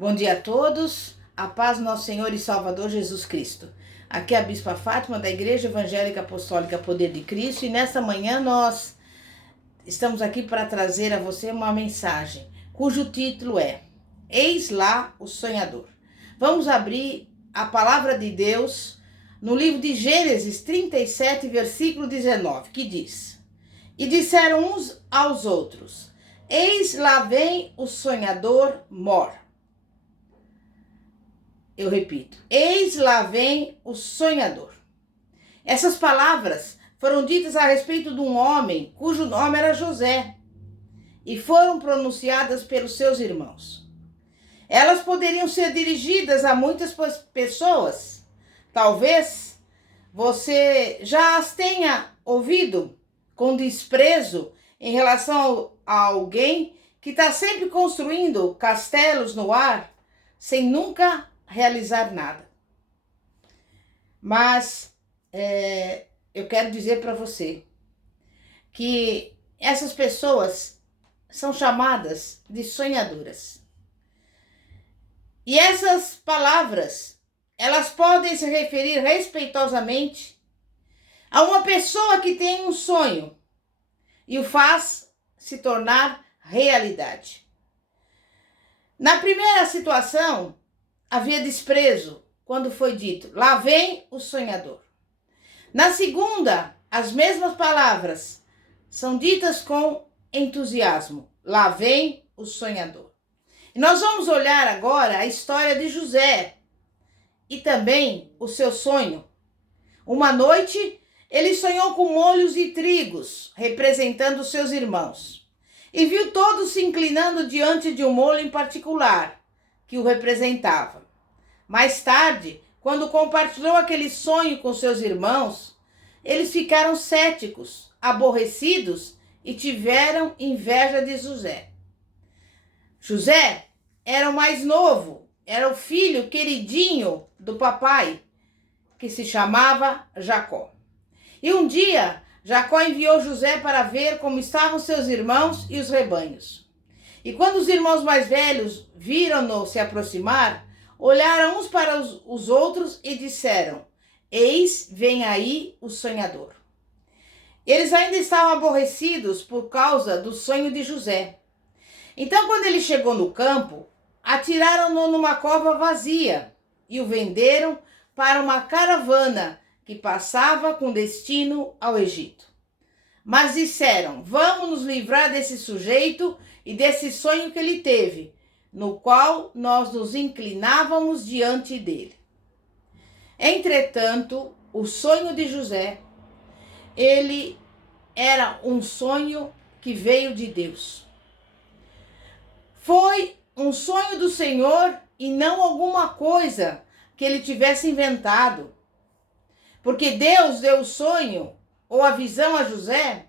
Bom dia a todos, a paz do nosso Senhor e Salvador Jesus Cristo. Aqui é a Bispa Fátima da Igreja Evangélica Apostólica Poder de Cristo e nesta manhã nós estamos aqui para trazer a você uma mensagem cujo título é Eis lá o Sonhador. Vamos abrir a palavra de Deus no livro de Gênesis 37, versículo 19, que diz: E disseram uns aos outros, eis lá vem o sonhador mor. Eu repito, eis lá vem o sonhador. Essas palavras foram ditas a respeito de um homem cujo nome era José e foram pronunciadas pelos seus irmãos. Elas poderiam ser dirigidas a muitas pessoas. Talvez você já as tenha ouvido com desprezo em relação a alguém que está sempre construindo castelos no ar sem nunca realizar nada. Mas eu quero dizer para você que essas pessoas são chamadas de sonhadoras. E essas palavras, elas podem se referir respeitosamente a uma pessoa que tem um sonho e o faz se tornar realidade. Na primeira situação, havia desprezo quando foi dito, lá vem o sonhador. Na segunda, as mesmas palavras são ditas com entusiasmo, lá vem o sonhador. E nós vamos olhar agora a história de José e também o seu sonho. Uma noite, ele sonhou com molhos e trigos, representando os seus irmãos, e viu todos se inclinando diante de um molho em particular, que o representava. Mais tarde, quando compartilhou aquele sonho com seus irmãos, eles ficaram céticos, aborrecidos e tiveram inveja de José. José era o mais novo, era o filho queridinho do papai, que se chamava Jacó. E um dia, Jacó enviou José para ver como estavam seus irmãos e os rebanhos. E quando os irmãos mais velhos viram-no se aproximar, olharam uns para os outros e disseram, eis, vem aí o sonhador. Eles ainda estavam aborrecidos por causa do sonho de José. Então, quando ele chegou no campo, atiraram-no numa cova vazia e o venderam para uma caravana que passava com destino ao Egito. Mas disseram, vamos nos livrar desse sujeito e desse sonho que ele teve, no qual nós nos inclinávamos diante dele. Entretanto, o sonho de José, ele era um sonho que veio de Deus. Foi um sonho do Senhor e não alguma coisa que ele tivesse inventado. Porque Deus deu o sonho ou a visão a José,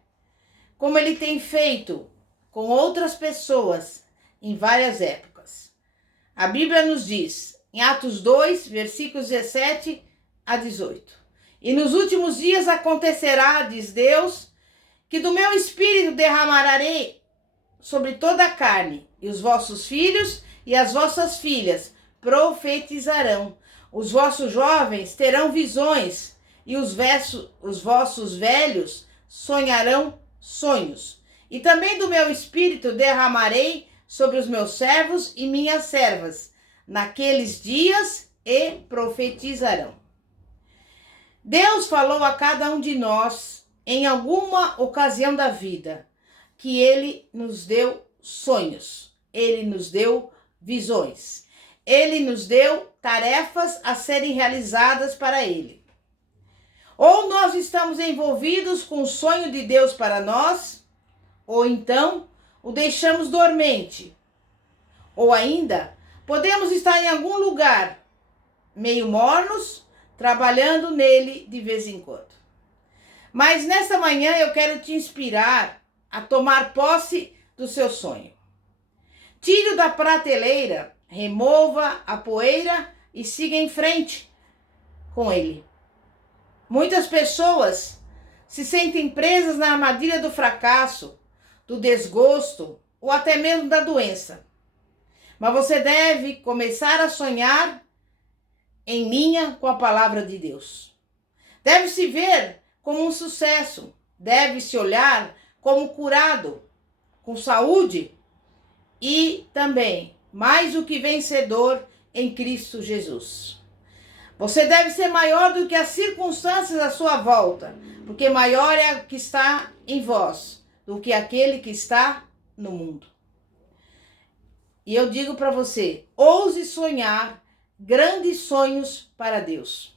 como ele tem feito com outras pessoas em várias épocas. A Bíblia nos diz, em Atos 2, versículos 17 a 18. E nos últimos dias acontecerá, diz Deus, que do meu espírito derramarei sobre toda a carne, e os vossos filhos e as vossas filhas profetizarão. Os vossos jovens terão visões, e os vossos velhos sonharão sonhos. E também do meu espírito derramarei sobre os meus servos e minhas servas, naqueles dias e profetizarão. Deus falou a cada um de nós, em alguma ocasião da vida, que Ele nos deu sonhos, Ele nos deu visões, Ele nos deu tarefas a serem realizadas para Ele. Ou nós estamos envolvidos com o sonho de Deus para nós, ou então o deixamos dormente. Ou ainda, podemos estar em algum lugar, meio mornos, trabalhando nele de vez em quando. Mas nessa manhã eu quero te inspirar a tomar posse do seu sonho. Tire-o da prateleira, remova a poeira e siga em frente com ele. Muitas pessoas se sentem presas na armadilha do fracasso, do desgosto ou até mesmo da doença. Mas você deve começar a sonhar em linha com a palavra de Deus. Deve se ver como um sucesso, deve se olhar como curado, com saúde e também mais do que vencedor em Cristo Jesus. Você deve ser maior do que as circunstâncias à sua volta, porque maior é o que está em vós do que aquele que está no mundo. E eu digo para você, ouse sonhar grandes sonhos para Deus.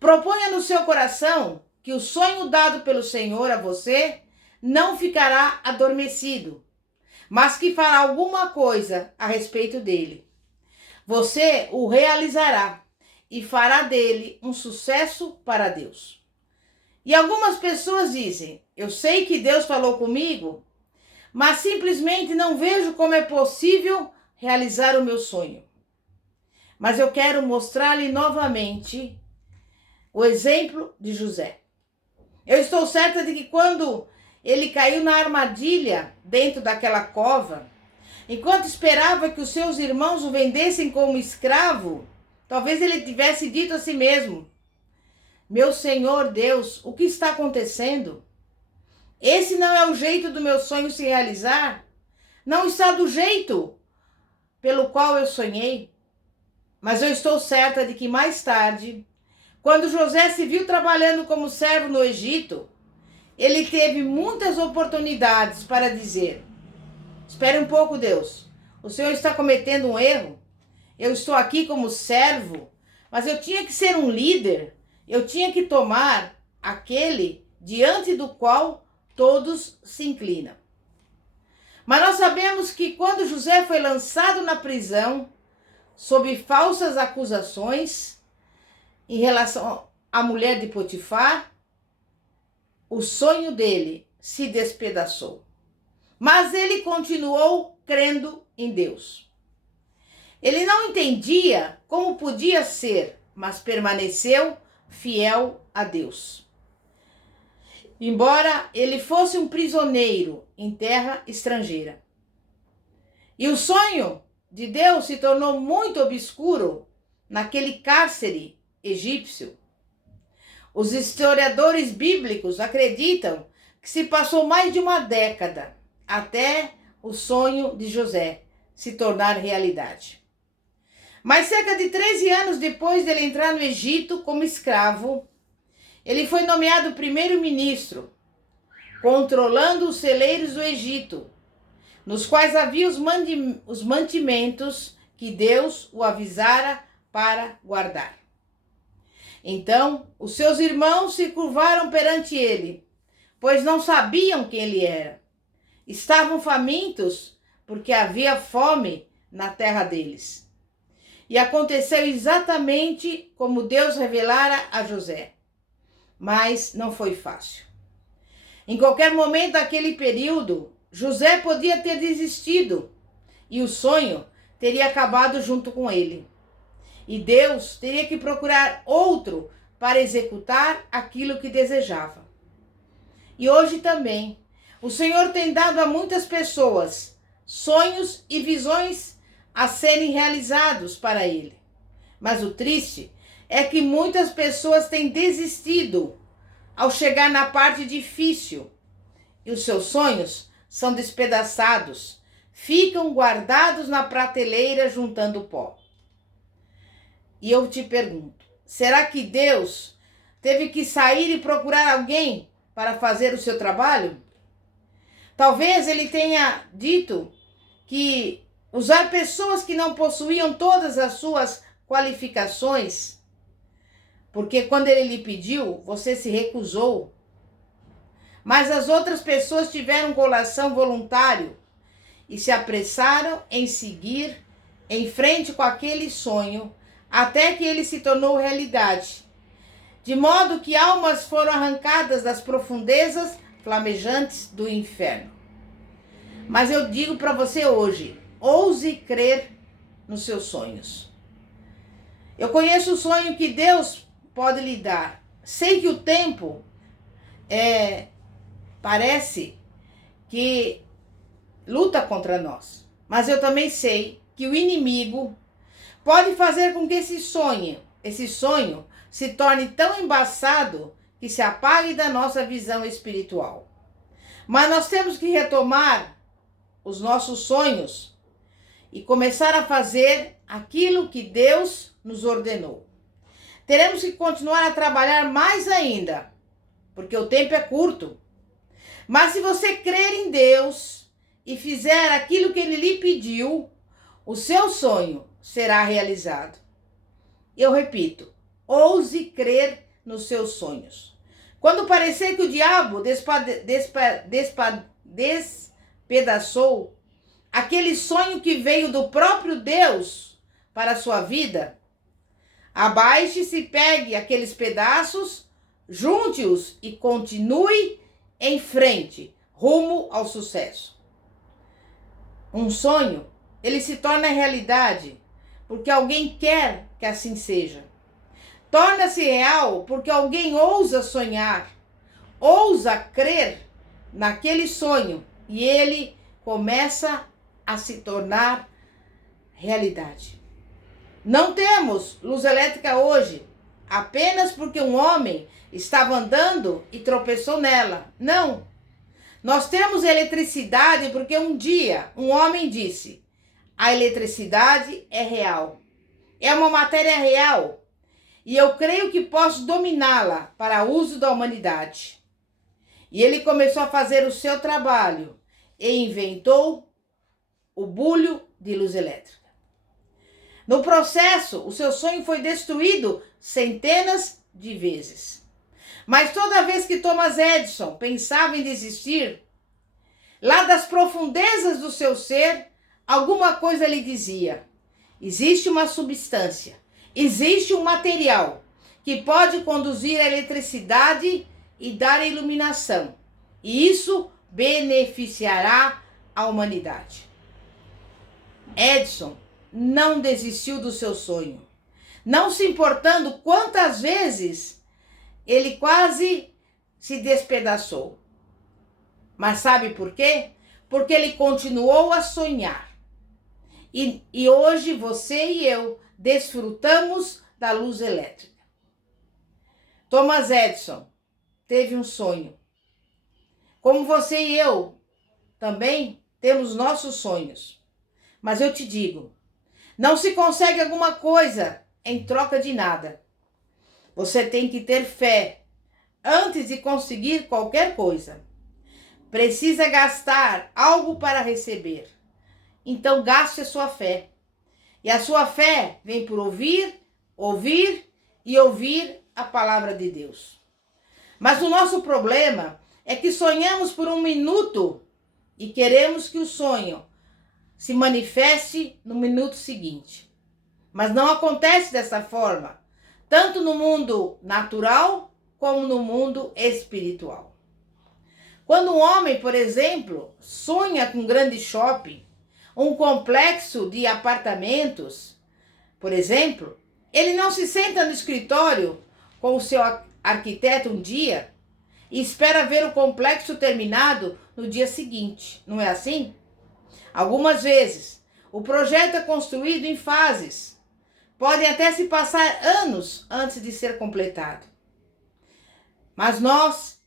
Proponha no seu coração que o sonho dado pelo Senhor a você não ficará adormecido, mas que fará alguma coisa a respeito dele. Você o realizará e fará dele um sucesso para Deus. E algumas pessoas dizem, eu sei que Deus falou comigo, mas simplesmente não vejo como é possível realizar o meu sonho. Mas eu quero mostrar-lhe novamente o exemplo de José. Eu estou certa de que quando ele caiu na armadilha dentro daquela cova, enquanto esperava que os seus irmãos o vendessem como escravo, talvez ele tivesse dito a si mesmo, meu Senhor Deus, o que está acontecendo? Esse não é o jeito do meu sonho se realizar? Não está do jeito pelo qual eu sonhei? Mas eu estou certa de que mais tarde, quando José se viu trabalhando como servo no Egito, ele teve muitas oportunidades para dizer, espere um pouco, Deus, o Senhor está cometendo um erro, eu estou aqui como servo, mas eu tinha que ser um líder, eu tinha que tomar aquele diante do qual todos se inclinam. Mas nós sabemos que quando José foi lançado na prisão, sob falsas acusações, em relação à mulher de Potifar, o sonho dele se despedaçou. Mas ele continuou crendo em Deus. Ele não entendia como podia ser, mas permaneceu fiel a Deus. Embora ele fosse um prisioneiro em terra estrangeira. E o sonho de Deus se tornou muito obscuro naquele cárcere egípcio. Os historiadores bíblicos acreditam que se passou mais de uma década até o sonho de José se tornar realidade. Mas cerca de 13 anos depois dele entrar no Egito como escravo, ele foi nomeado primeiro-ministro, controlando os celeiros do Egito, nos quais havia os mantimentos que Deus o avisara para guardar. Então, os seus irmãos se curvaram perante ele, pois não sabiam quem ele era. Estavam famintos, porque havia fome na terra deles. E aconteceu exatamente como Deus revelara a José. Mas não foi fácil. Em qualquer momento daquele período, José podia ter desistido e o sonho teria acabado junto com ele. E Deus teria que procurar outro para executar aquilo que desejava. E hoje também, o Senhor tem dado a muitas pessoas sonhos e visões a serem realizados para Ele. Mas o triste é que muitas pessoas têm desistido ao chegar na parte difícil e os seus sonhos são despedaçados, ficam guardados na prateleira juntando pó. E eu te pergunto, será que Deus teve que sair e procurar alguém para fazer o seu trabalho? Talvez ele tenha dito que usar pessoas que não possuíam todas as suas qualificações, porque quando ele lhe pediu, você se recusou. Mas as outras pessoas tiveram coração voluntário e se apressaram em seguir em frente com aquele sonho, até que ele se tornou realidade. De modo que almas foram arrancadas das profundezas flamejantes do inferno. Mas eu digo para você hoje, ouse crer nos seus sonhos. Eu conheço o sonho que Deus pode lhe dar. Sei que o tempo parece que luta contra nós. Mas eu também sei que o inimigo pode fazer com que esse sonho se torne tão embaçado que se apague da nossa visão espiritual. Mas nós temos que retomar os nossos sonhos e começar a fazer aquilo que Deus nos ordenou. Teremos que continuar a trabalhar mais ainda, porque o tempo é curto. Mas se você crer em Deus e fizer aquilo que Ele lhe pediu, o seu sonho será realizado. Eu repito, ouse crer nos seus sonhos. Quando parecer que o diabo despedaçou aquele sonho que veio do próprio Deus para a sua vida, abaixe-se, pegue aqueles pedaços, junte-os e continue em frente, rumo ao sucesso. Um sonho, ele se torna realidade porque alguém quer que assim seja. Torna-se real porque alguém ousa sonhar, ousa crer naquele sonho e ele começa a se tornar realidade. Não temos luz elétrica hoje apenas porque um homem estava andando e tropeçou nela. Não. Nós temos eletricidade porque um dia um homem disse: a eletricidade é real. É uma matéria real. E eu creio que posso dominá-la para uso da humanidade. E ele começou a fazer o seu trabalho e inventou o bulho de luz elétrica. No processo, o seu sonho foi destruído centenas de vezes. Mas toda vez que Thomas Edison pensava em desistir, lá das profundezas do seu ser, alguma coisa lhe dizia: existe uma substância, existe um material que pode conduzir a eletricidade e dar iluminação. E isso beneficiará a humanidade. Edison não desistiu do seu sonho, não se importando quantas vezes ele quase se despedaçou. Mas sabe por quê? Porque ele continuou a sonhar. E hoje você e eu desfrutamos da luz elétrica. Thomas Edison teve um sonho. Como você e eu também temos nossos sonhos. Mas eu te digo, não se consegue alguma coisa em troca de nada. Você tem que ter fé antes de conseguir qualquer coisa. Precisa gastar algo para receber. Então gaste a sua fé. E a sua fé vem por ouvir, ouvir e ouvir a palavra de Deus. Mas o nosso problema é que sonhamos por um minuto e queremos que o sonho se manifeste no minuto seguinte. Mas não acontece dessa forma, tanto no mundo natural como no mundo espiritual. Quando um homem, por exemplo, sonha com um grande shopping, um complexo de apartamentos, por exemplo, ele não se senta no escritório com o seu arquiteto um dia e espera ver o complexo terminado no dia seguinte, não é assim? Algumas vezes, o projeto é construído em fases. Podem até se passar anos antes de ser completado. Mas nós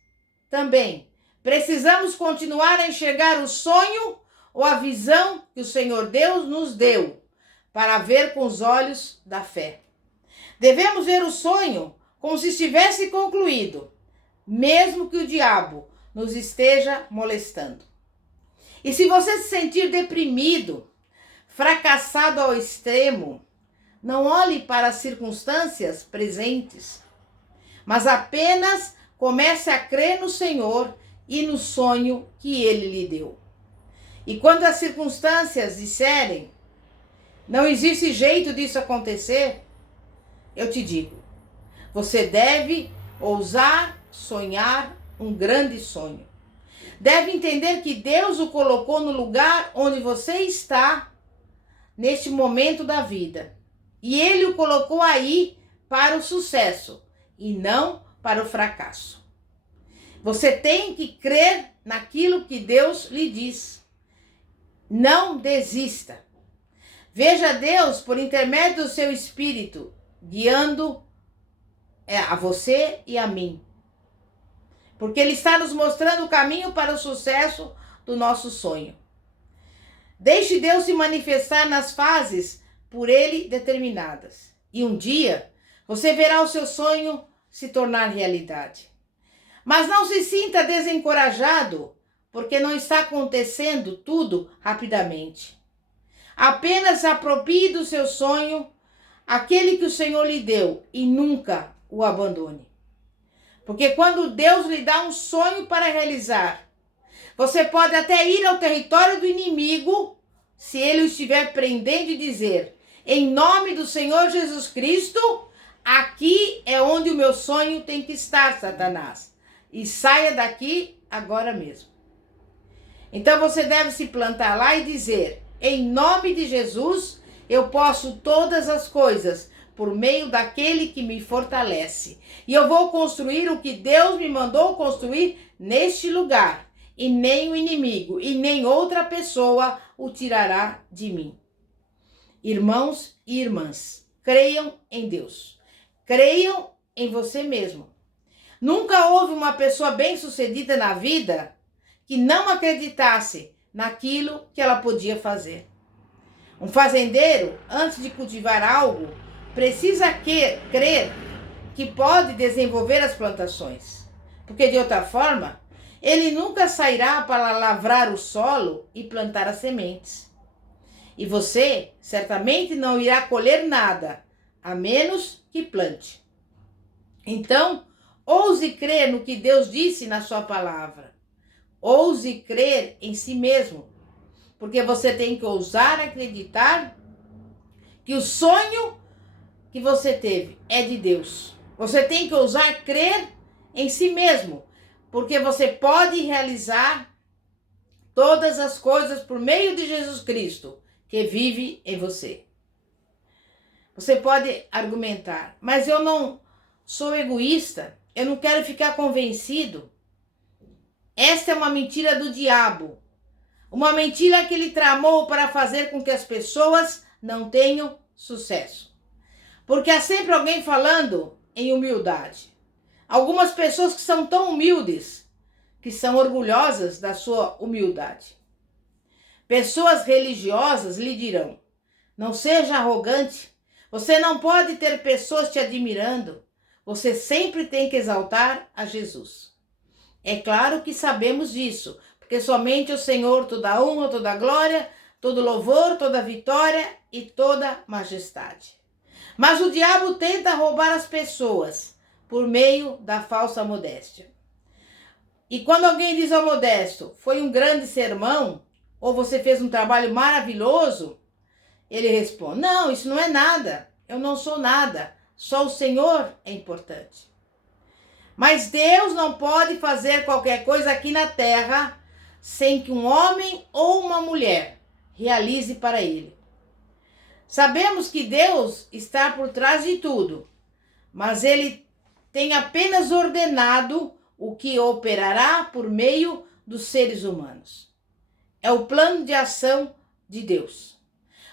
também precisamos continuar a enxergar o sonho ou a visão que o Senhor Deus nos deu para ver com os olhos da fé. Devemos ver o sonho como se estivesse concluído, mesmo que o diabo nos esteja molestando. E se você se sentir deprimido, fracassado ao extremo, não olhe para as circunstâncias presentes, mas apenas comece a crer no Senhor e no sonho que Ele lhe deu. E quando as circunstâncias disserem, não existe jeito disso acontecer, eu te digo, você deve ousar sonhar um grande sonho. Deve entender que Deus o colocou no lugar onde você está neste momento da vida. E Ele o colocou aí para o sucesso e não para o fracasso. Você tem que crer naquilo que Deus lhe diz. Não desista. Veja Deus por intermédio do seu Espírito, guiando a você e a mim. Porque Ele está nos mostrando o caminho para o sucesso do nosso sonho. Deixe Deus se manifestar nas fases por Ele determinadas. E um dia, você verá o seu sonho se tornar realidade. Mas não se sinta desencorajado, porque não está acontecendo tudo rapidamente. Apenas aproprie do seu sonho aquele que o Senhor lhe deu e nunca o abandone. Porque quando Deus lhe dá um sonho para realizar, você pode até ir ao território do inimigo, se ele o estiver prendendo, e dizer: em nome do Senhor Jesus Cristo, aqui é onde o meu sonho tem que estar, Satanás. E saia daqui agora mesmo. Então você deve se plantar lá e dizer: em nome de Jesus, eu posso todas as coisas por meio daquele que me fortalece. E eu vou construir o que Deus me mandou construir neste lugar. E nem o inimigo e nem outra pessoa o tirará de mim. Irmãos e irmãs, creiam em Deus. Creiam em você mesmo. Nunca houve uma pessoa bem-sucedida na vida que não acreditasse naquilo que ela podia fazer. Um fazendeiro, antes de cultivar algo, precisa crer que pode desenvolver as plantações, porque de outra forma, ele nunca sairá para lavrar o solo e plantar as sementes. E você certamente não irá colher nada, a menos que plante. Então, ouse crer no que Deus disse na sua palavra. Ouse crer em si mesmo, porque você tem que ousar acreditar que o sonho que você teve é de Deus. Você tem que ousar crer em si mesmo, porque você pode realizar todas as coisas por meio de Jesus Cristo, que vive em você. Você pode argumentar: mas eu não sou egoísta, eu não quero ficar convencido. Esta é uma mentira do diabo. Uma mentira que ele tramou para fazer com que as pessoas não tenham sucesso. Porque há sempre alguém falando em humildade. Algumas pessoas que são tão humildes, que são orgulhosas da sua humildade. Pessoas religiosas lhe dirão: não seja arrogante, você não pode ter pessoas te admirando, você sempre tem que exaltar a Jesus. É claro que sabemos disso, porque somente o Senhor toda a honra, toda a glória, todo louvor, toda a vitória e toda majestade. Mas o diabo tenta roubar as pessoas por meio da falsa modéstia. E quando alguém diz ao modesto: foi um grande sermão, ou você fez um trabalho maravilhoso, ele responde: não, isso não é nada, eu não sou nada, só o Senhor é importante. Mas Deus não pode fazer qualquer coisa aqui na terra sem que um homem ou uma mulher realize para ele. Sabemos que Deus está por trás de tudo, mas ele tem apenas ordenado o que operará por meio dos seres humanos. É o plano de ação de Deus.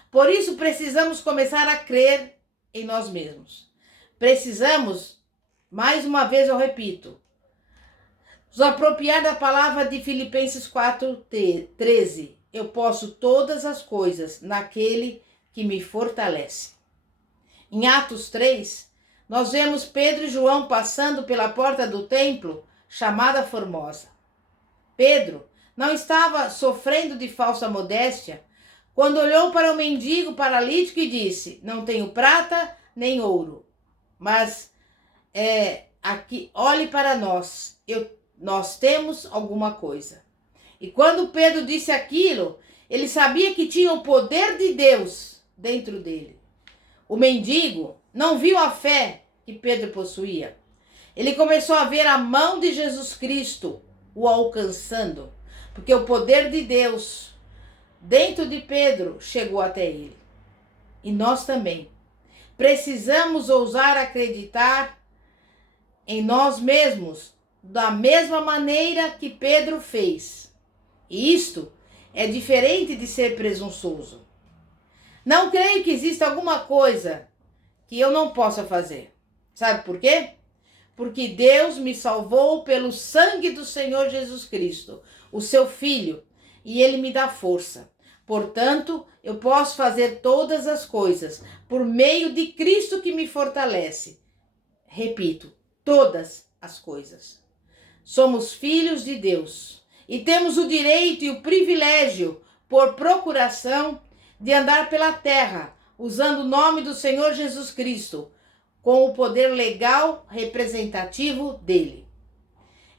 Por isso precisamos começar a crer em nós mesmos. Precisamos, mais uma vez eu repito, nos apropriar da palavra de Filipenses 4:13. Eu posso todas as coisas naquele que me fortalece. Em Atos 3, nós vemos Pedro e João passando pela porta do templo chamada Formosa. Pedro não estava sofrendo de falsa modéstia quando olhou para o mendigo paralítico e disse: não tenho prata nem ouro, mas aqui, olhe para nós, nós temos alguma coisa. E quando Pedro disse aquilo, ele sabia que tinha o poder de Deus dentro dele. O mendigo não viu a fé que Pedro possuía. Ele começou a ver a mão de Jesus Cristo o alcançando, porque o poder de Deus dentro de Pedro chegou até ele. E nós também precisamos ousar acreditar em nós mesmos da mesma maneira que Pedro fez. E isto é diferente de ser presunçoso. Não creio que exista alguma coisa que eu não possa fazer. Sabe por quê? Porque Deus me salvou pelo sangue do Senhor Jesus Cristo, o seu Filho, e Ele me dá força. Portanto, eu posso fazer todas as coisas por meio de Cristo que me fortalece. Repito, todas as coisas. Somos filhos de Deus e temos o direito e o privilégio, por procuração, de andar pela terra, usando o nome do Senhor Jesus Cristo, com o poder legal representativo dele.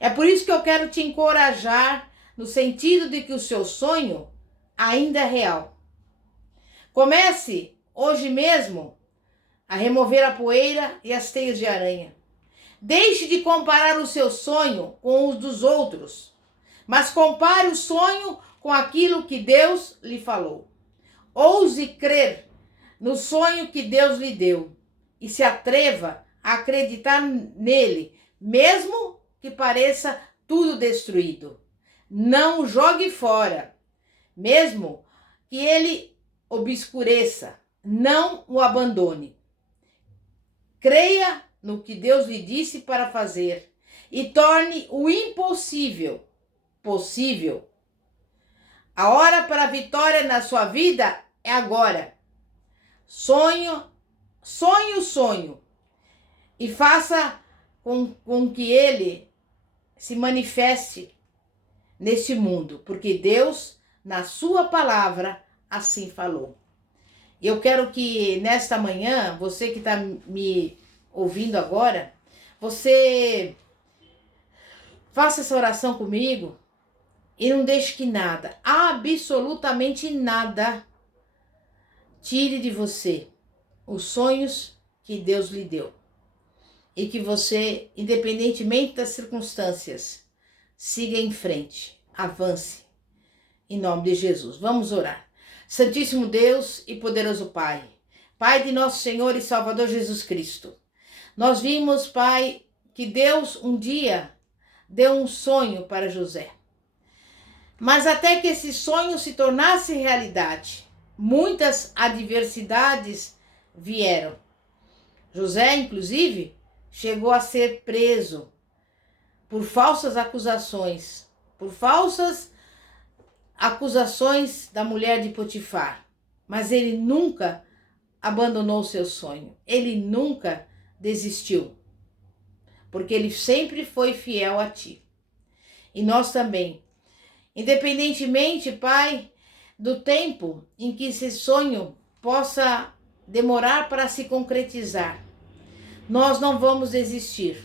É por isso que eu quero te encorajar no sentido de que o seu sonho ainda é real. Comece hoje mesmo a remover a poeira e as teias de aranha. Deixe de comparar o seu sonho com os dos outros, mas compare o sonho com aquilo que Deus lhe falou. Ouse crer no sonho que Deus lhe deu e se atreva a acreditar nele, mesmo que pareça tudo destruído. Não o jogue fora, mesmo que ele obscureça, não o abandone. Creia no que Deus lhe disse para fazer e torne o impossível possível. A hora para a vitória na sua vida é agora. Sonhe o sonho e faça com que ele se manifeste neste mundo, porque Deus, na sua palavra, assim falou. Eu quero que nesta manhã, você que está me ouvindo agora, você faça essa oração comigo e não deixe que nada, absolutamente nada, tire de você os sonhos que Deus lhe deu. E que você, independentemente das circunstâncias, siga em frente, avance, em nome de Jesus. Vamos orar. Santíssimo Deus e poderoso Pai, Pai de nosso Senhor e Salvador Jesus Cristo, nós vimos, Pai, que Deus um dia deu um sonho para José. Mas até que esse sonho se tornasse realidade, muitas adversidades vieram. José, inclusive, chegou a ser preso por falsas acusações, da mulher de Potifar. Mas ele nunca abandonou seu sonho, ele nunca desistiu, porque ele sempre foi fiel a ti. E nós também, independentemente, Pai, do tempo em que esse sonho possa demorar para se concretizar, nós não vamos desistir,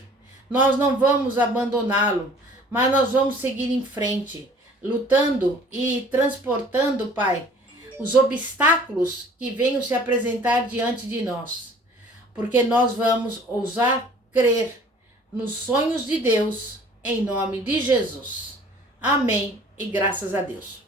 nós não vamos abandoná-lo, mas nós vamos seguir em frente, lutando e transportando, Pai, os obstáculos que venham se apresentar diante de nós, porque nós vamos ousar crer nos sonhos de Deus, em nome de Jesus. Amém e graças a Deus.